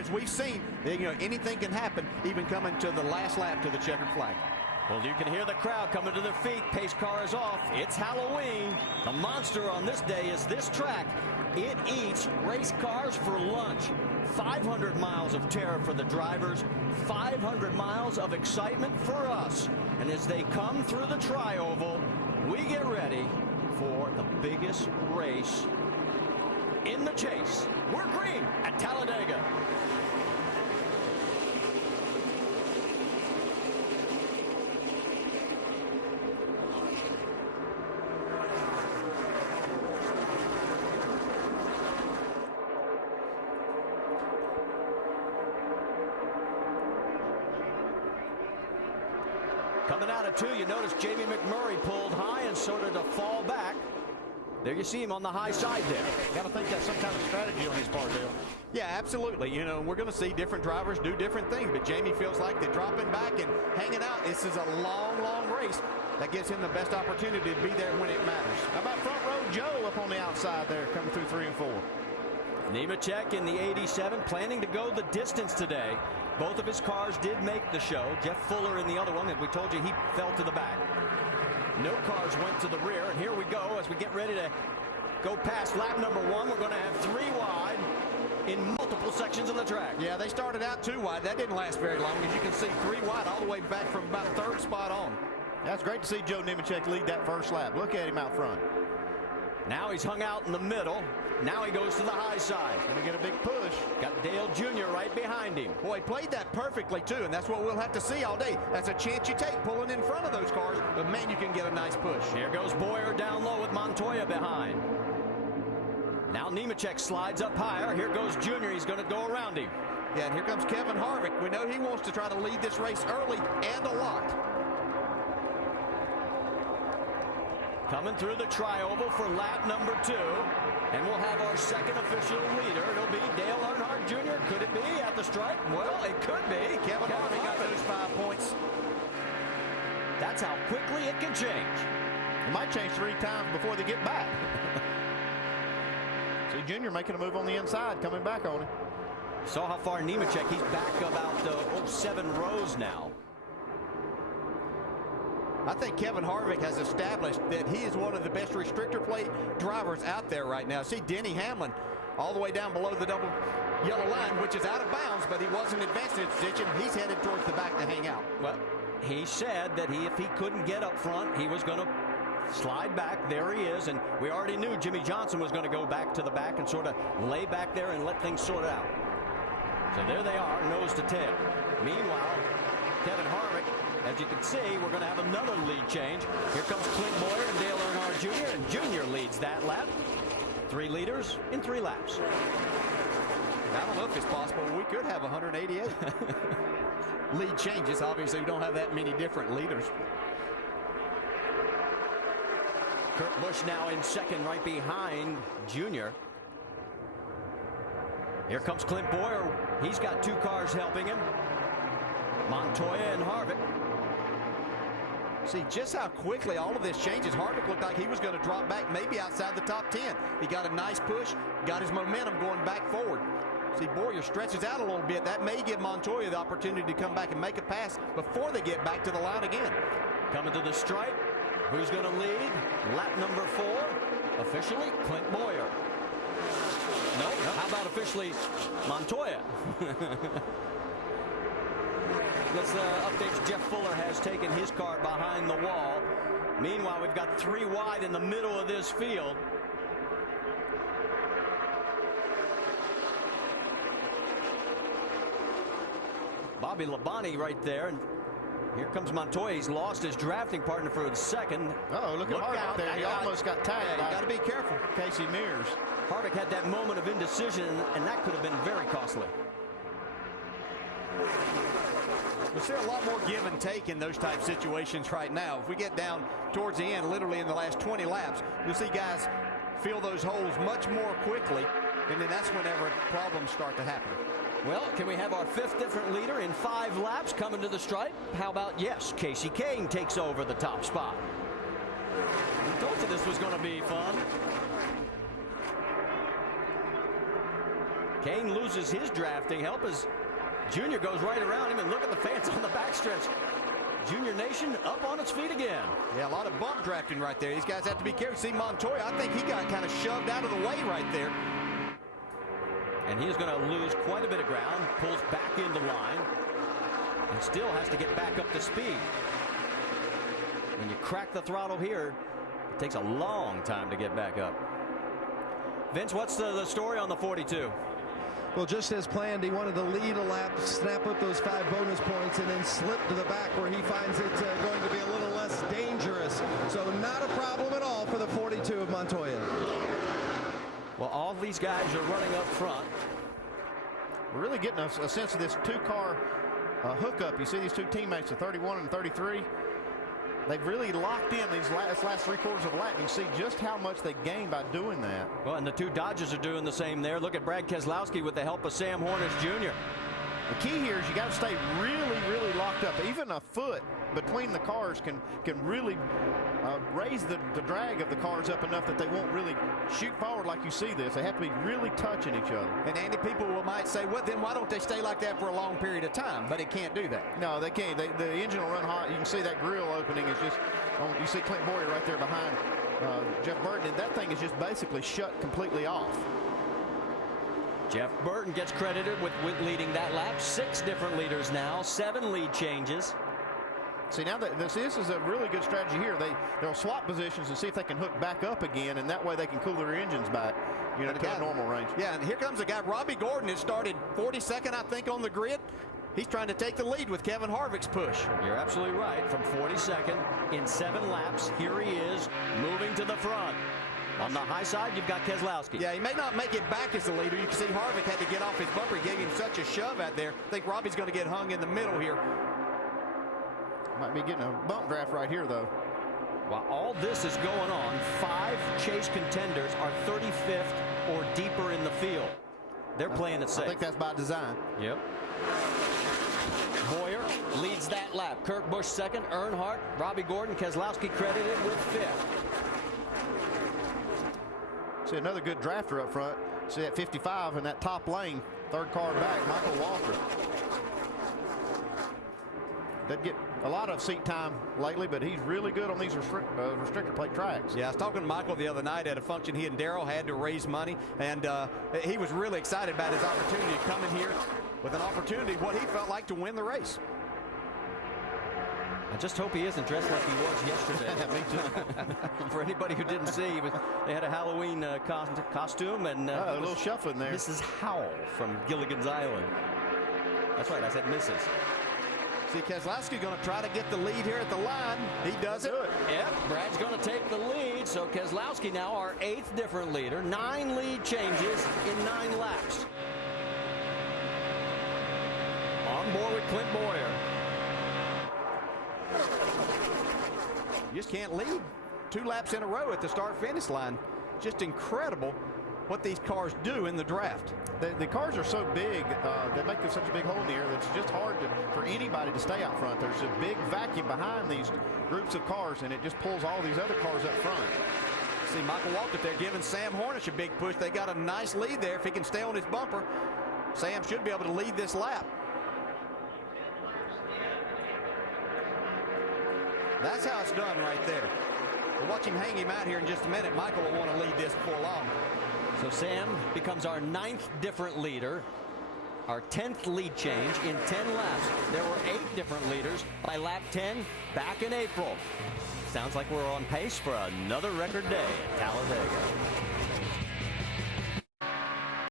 as we've seen, anything can happen, even coming to the last lap to the checkered flag. Well, you can hear the crowd coming to their feet. Pace car is off. It's Halloween. The monster on this day is this track. It eats race cars for lunch. 500 miles of terror for the drivers, 500 miles of excitement for us. And as they come through the tri-oval, we get ready for the biggest race in the chase. We're green at Talladega. Coming out of 2, you notice Jamie McMurray pulled high and sort of to fall back. There you see him on the high side there. Got to think that's some kind of strategy on his part, Dale. Yeah, absolutely. We're going to see different drivers do different things, but Jamie feels like they're dropping back and hanging out. This is a long, long race. That gives him the best opportunity to be there when it matters. How about front row Joe up on the outside there, coming through 3 and 4? Nemechek in the 87, planning to go the distance today. Both of his cars did make the show. Jeff Fuller in the other one, and we told you he fell to the back. No cars went to the rear, and here we go as we get ready to go past lap number 1. We're going to have 3 wide in multiple sections of the track. Yeah, they started out 2 wide. That didn't last very long. As you can see, 3 wide all the way back from about 3rd spot on. That's great to see Joe Nemechek lead that first lap. Look at him out front. Now he's hung out in the middle. Now he goes to the high side. Going to get a big push. Got Dale Jr. right behind him. Boy, he played that perfectly, too, and that's what we'll have to see all day. That's a chance you take, pulling in front of those cars, but, man, you can get a nice push. Here goes Boyer down low with Montoya behind. Now Nemechek slides up higher. Here goes Jr. He's going to go around him. Yeah, and here comes Kevin Harvick. We know he wants to try to lead this race early and a lot. Coming through the tri-oval for lap number 2. And we'll have our second official leader. It'll be Dale Earnhardt Jr. Could it be at the stripe? Well, it could be. Kevin Harvick got those 5 points. That's how quickly it can change. It might change 3 times before they get back. See Junior making a move on the inside, coming back on him. Saw how far Nemechek, he's back about 7 rows now. I think Kevin Harvick has established that he is one of the best restrictor plate drivers out there right now. See Denny Hamlin all the way down below the double yellow line, which is out of bounds, but he wasn't advanced in his position. He's headed towards the back to hang out. Well, he said that if he couldn't get up front, he was going to slide back. There he is, and we already knew Jimmy Johnson was going to go back to the back and sort of lay back there and let things sort out. So there they are, nose to tail. Meanwhile, Kevin Harvick, as you can see, we're going to have another lead change. Here comes Clint Boyer and Dale Earnhardt Jr., and Jr. leads that lap. 3 leaders in 3 laps. I don't know if it's possible. We could have 188 lead changes. Obviously, we don't have that many different leaders. Kurt Busch now in second, right behind Jr. Here comes Clint Boyer. He's got 2 cars helping him. Montoya and Harvick. See just how quickly all of this changes. Harvick looked like he was going to drop back maybe outside the top 10. He got a nice push, got his momentum going back forward. See, Boyer stretches out a little bit. That may give Montoya the opportunity to come back and make a pass before they get back to the line again. Coming to the stripe. Who's going to lead? Lap number 4. Officially, Clint Boyer. No, how about officially Montoya? Let's update. Jeff Fuller has taken his car behind the wall. Meanwhile, we've got 3 wide in the middle of this field. Bobby Labonte right there. And here comes Montoya. He's lost his drafting partner for the second. Uh-oh, look at Harvick there. He almost got tagged. Yeah, you got to be careful. Casey Mears. Harvick had that moment of indecision, and that could have been very costly. We'll see a lot more give and take in those type situations right now. If we get down towards the end, literally in the last 20 laps, you'll see guys fill those holes much more quickly, and then that's whenever problems start to happen. Well, can we have our 5th different leader in 5 laps coming to the stripe? How about, yes, Casey Kane takes over the top spot. I told you this was going to be fun. Kane loses his drafting help as Junior goes right around him, and look at the fans on the backstretch. Junior Nation up on its feet again. Yeah, a lot of bump drafting right there. These guys have to be careful. See Montoya, I think he got kind of shoved out of the way right there. And he is going to lose quite a bit of ground, pulls back into line, and still has to get back up to speed. When you crack the throttle here, it takes a long time to get back up. Vince, what's the story on the 42? Well, just as planned, he wanted to lead a lap, snap up those 5 bonus points, and then slip to the back where he finds it going to be a little less dangerous. So not a problem at all for the 42 of Montoya. Well, all these guys are running up front. We're really getting a sense of this two-car hookup. You see these two teammates, the 31 and 33. They've really locked in these last 3 quarters of the lap. You see just how much they gain by doing that. Well, and the two Dodgers are doing the same there. Look at Brad Keselowski with the help of Sam Hornish Jr. The key here is you got to stay really, really locked up. Even a foot between the cars can really raise the drag of the cars up enough that they won't really shoot forward like you see this. They have to be really touching each other. And Andy, people might say, well, then why don't they stay like that for a long period of time? But it can't do that. No, they can't. The engine will run hot. You can see that grill opening is just, you see Clint Boyer right there behind Jeff Burton. And that thing is just basically shut completely off. Jeff Burton gets credited with leading that lap. 6 different leaders now, 7 lead changes. See, now this is a really good strategy here. They'll swap positions and see if they can hook back up again, and that way they can cool their engines back, you know, to a normal range. Yeah, and here comes a guy, Robbie Gordon, has started 42nd, I think, on the grid. He's trying to take the lead with Kevin Harvick's push. You're absolutely right. From 42nd in 7 laps, here he is moving to the front. On the high side, you've got Keselowski. Yeah, he may not make it back as the leader. You can see Harvick had to get off his bumper. He gave him such a shove out there. I think Robbie's going to get hung in the middle here. Might be getting a bump draft right here, though. While all this is going on, 5 chase contenders are 35th or deeper in the field. They're playing it safe. I think that's by design. Yep. Boyer leads that lap. Kurt Busch second. Earnhardt, Robbie Gordon, Keselowski credited with 5th. See another good drafter up front. See that 55 in that top lane. 3rd car back, Michael Walker. Doesn't get a lot of seat time lately, but he's really good on these restrictor plate tracks. Yeah, I was talking to Michael the other night at a function. He and Darrell had to raise money, and he was really excited about his opportunity to come in here with an opportunity, what he felt like, to win the race. I just hope he isn't dressed like he was yesterday. Me too. For anybody who didn't see, they had a Halloween costume and a little shuffling there. Mrs. Howell from Gilligan's Island. That's right, I said Mrs. See, Keselowski going to try to get the lead here at the line. He does it. Yep, Brad's going to take the lead. So Keselowski now our 8th different leader. 9 lead changes in 9 laps. On board with Clint Boyer. You just can't lead 2 laps in a row at the start-finish line. Just incredible what these cars do in the draft. The cars are so big, they make such a big hole in the air that it's just hard for anybody to stay out front. There's a big vacuum behind these groups of cars, and it just pulls all these other cars up front. See Michael Walker there giving Sam Hornish a big push. They got a nice lead there. If he can stay on his bumper, Sam should be able to lead this lap. That's how it's done right there. We'll watch him hang him out here in just a minute. Michael will want to lead this before long. So Sam becomes our 9th different leader, our 10th lead change in 10 laps. There were 8 different leaders by lap 10 back in April. Sounds like we're on pace for another record day at Talladega.